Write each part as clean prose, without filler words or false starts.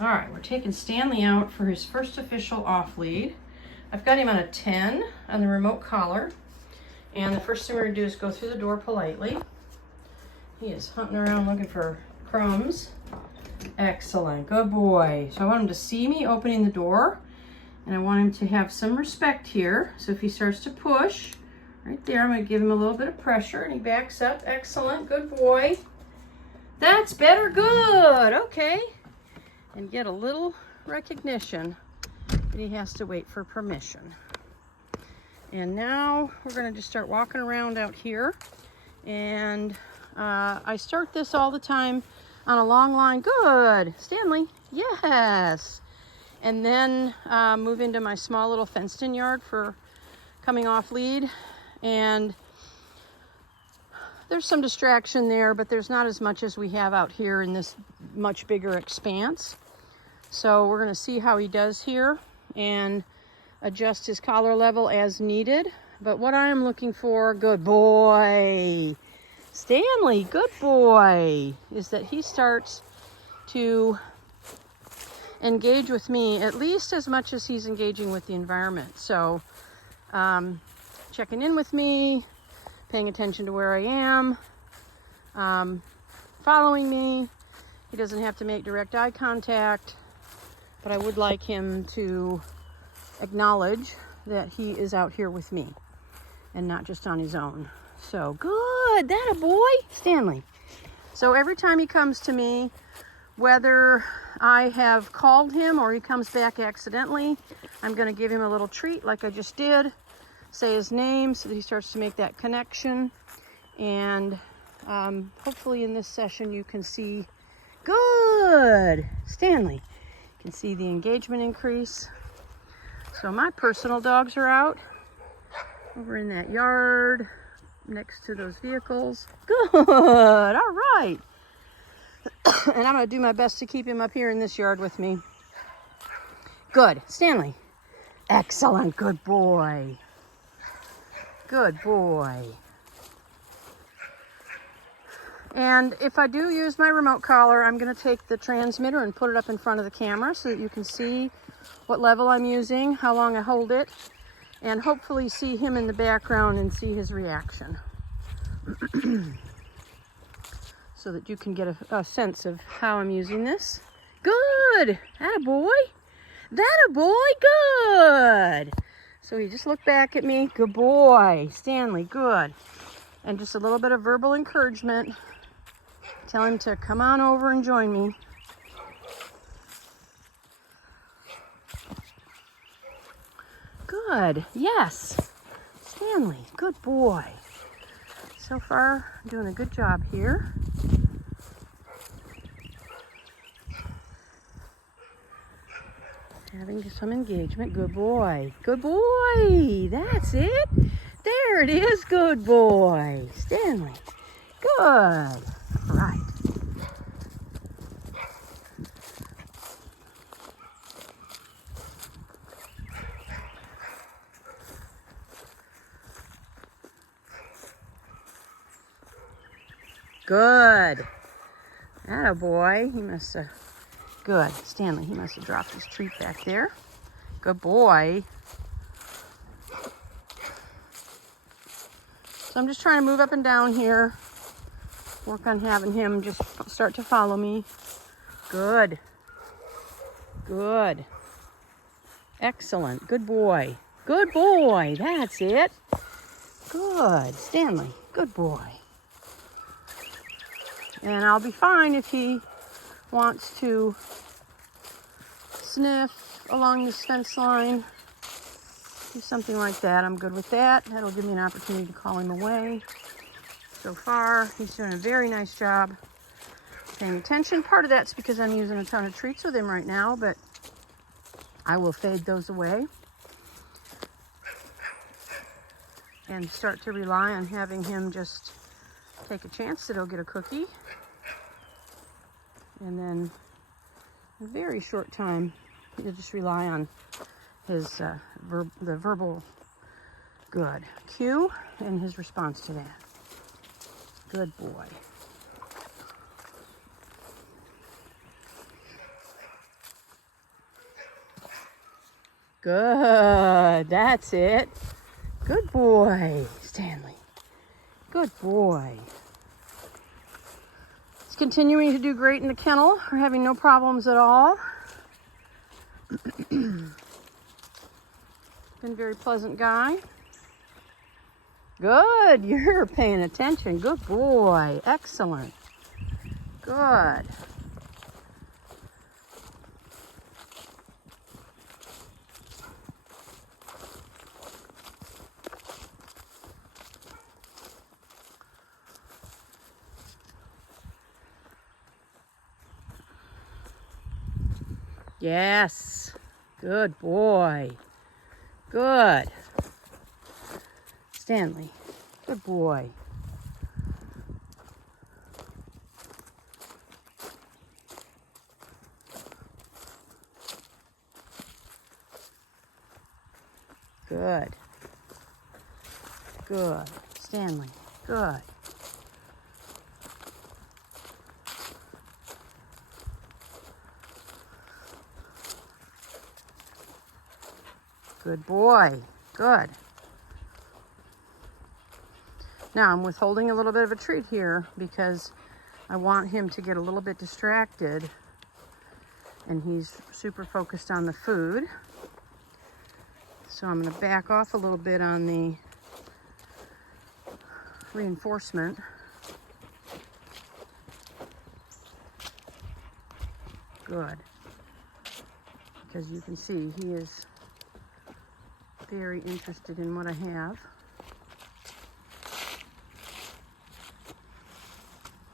All right, we're taking Stanley out for his first official off lead. I've got him on a 10 on the remote collar. And the first thing we're gonna do is go through the door politely. He is hunting around looking for crumbs. Excellent, good boy. So I want him to see me opening the door, and I want him to have some respect here. So if he starts to push, right there, I'm gonna give him a little bit of pressure, and he backs up. Excellent, good boy. That's better, good, okay. And get a little recognition that he has to wait for permission. And now we're gonna just start walking around out here. And I start this all the time on a long line. Good, Stanley, yes. And then move into my small little fenced-in yard for coming off lead. And there's some distraction there, but there's not as much as we have out here in this much bigger expanse. So we're gonna see how he does here and adjust his collar level as needed. But what I am looking for, good boy, Stanley, good boy, is that he starts to engage with me at least as much as he's engaging with the environment. So checking in with me, paying attention to where I am, following me. He doesn't have to make direct eye contact, but I would like him to acknowledge that he is out here with me and not just on his own. So good, that a boy, Stanley. So every time he comes to me, whether I have called him or he comes back accidentally, I'm going to give him a little treat like I just did, say his name so that he starts to make that connection. And hopefully in this session you can see, good, Stanley, you can see the engagement increase. So my personal dogs are out over in that yard next to those vehicles. Good, all right. And I'm gonna do my best to keep him up here in this yard with me. Good, Stanley. Excellent, good boy. Good boy. And if I do use my remote collar, I'm gonna take the transmitter and put it up in front of the camera so that you can see what level I'm using, how long I hold it, and hopefully see him in the background and see his reaction. So that you can get a sense of how I'm using this. Good, attaboy, boy, good. So he just looked back at me, good boy, Stanley, good. And just a little bit of verbal encouragement. Tell him to come on over and join me. Good, yes, Stanley, good boy. So far, I'm doing a good job here. Having some engagement, good boy. Good boy, that's it. There it is, good boy. Stanley, good, all right. Good. Attaboy. He must have, good. Stanley, he must have dropped his treat back there. Good boy. So I'm just trying to move up and down here. Work on having him just start to follow me. Good. Good. Excellent. Good boy. Good boy. That's it. Good. Stanley, good boy. And I'll be fine if he wants to sniff along this fence line. Do something like that. I'm good with that. That'll give me an opportunity to call him away. So far, he's doing a very nice job paying attention. Part of that's because I'm using a ton of treats with him right now, but I will fade those away and start to rely on having him just take a chance that he'll get a cookie. And then in a very short time, you'll just rely on his the verbal good cue and his response to that. Good boy. Good. That's it. Good boy, Stanley. Good boy. He's continuing to do great in the kennel. We're having no problems at all. Been a very pleasant guy. Good. You're paying attention. Good boy. Excellent. Good. Yes. Good boy. Good. Stanley. Good boy. Good. Good. Stanley. Good. Good boy. Good. Now I'm withholding a little bit of a treat here because I want him to get a little bit distracted, and he's super focused on the food. So I'm going to back off a little bit on the reinforcement. Good. Because you can see he is very interested in what I have.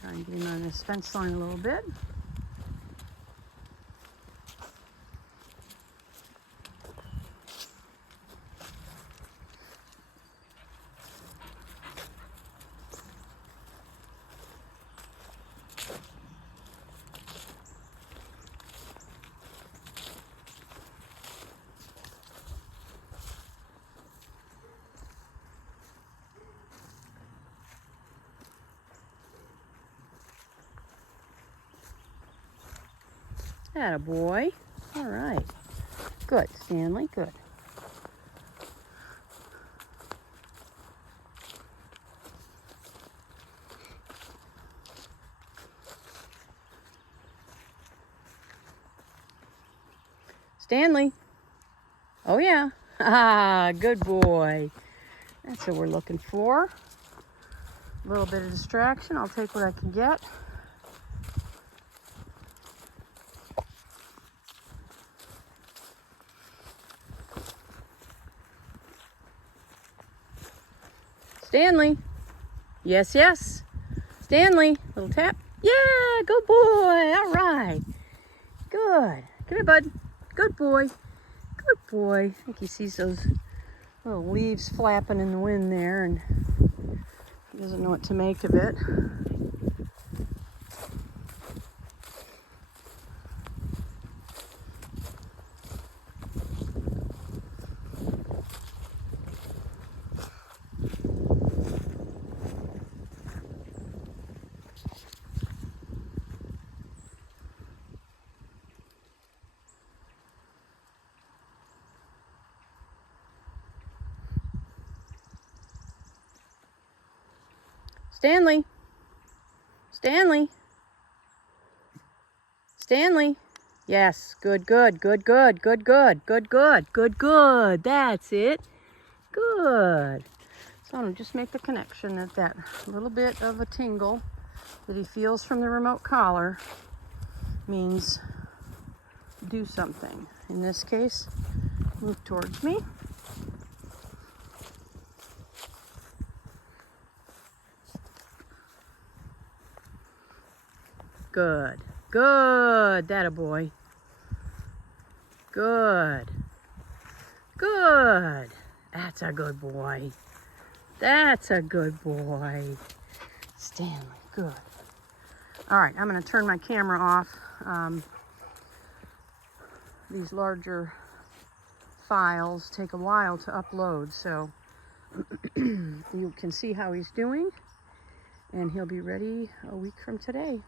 Try and get him on this fence line a little bit. Atta boy. All right. Good, Stanley. Good. Stanley. Oh, yeah. Ah, good boy. That's what we're looking for. A little bit of distraction. I'll take what I can get. Stanley. Yes, yes. Stanley. Little tap. Yeah, good boy. All right. Good. Come here, bud. Good boy. Good boy. I think he sees those little leaves flapping in the wind there, and he doesn't know what to make of it. Stanley. Stanley. Stanley. Yes. Good, good, good, good, good, good, good, good, good, good. That's it. Good. So I'm going to just make the connection that that little bit of a tingle that he feels from the remote collar means do something. In this case, move towards me. Good. Good. That a boy. Good. Good. That's a good boy. That's a good boy. Stanley. Good. All right. I'm going to turn my camera off. These larger files take a while to upload, so you can see how he's doing, and he'll be ready a week from today.